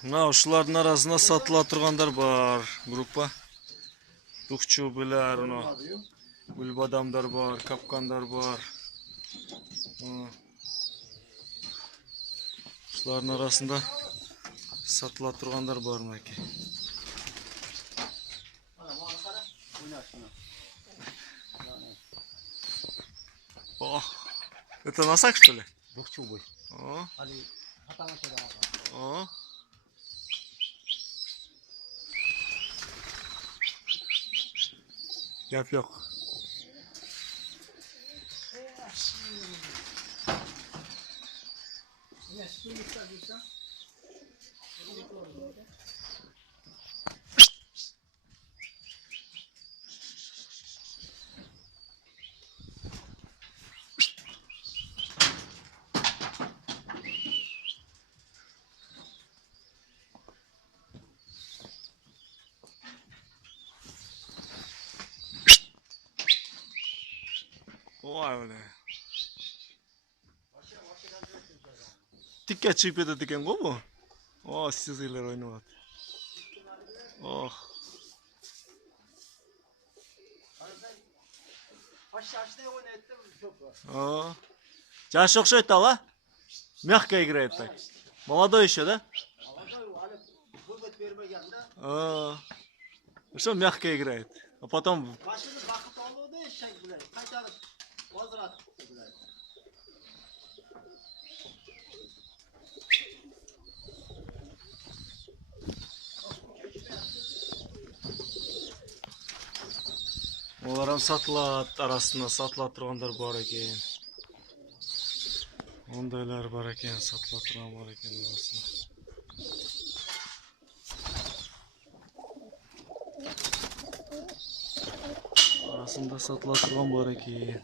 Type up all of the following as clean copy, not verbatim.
Мына ушулардын арасында сатыла тургандар бар. Группа. Дукчубилер, гүлбадамдар бар, капкандар бар. Ушулардын арасында сатыла тургандар бар мынакей. О, это носак, что ли? Дукчубый. О. О. Gap yok. Vay öyle. Tikka çıkıp edi diken go bu? Oh, sizler oynuyor. Oh. О. Жаш окшойт да, а? Мягко играет так. Молодой еще, да? Что мягко играет. А потом... Олар сатылат, арасында сатыла тургандар бар экен. Ондайлар бар экен, сатыла турган бар экен арасында. Арасында сатыла турган бар экен.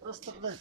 Просто, блядь,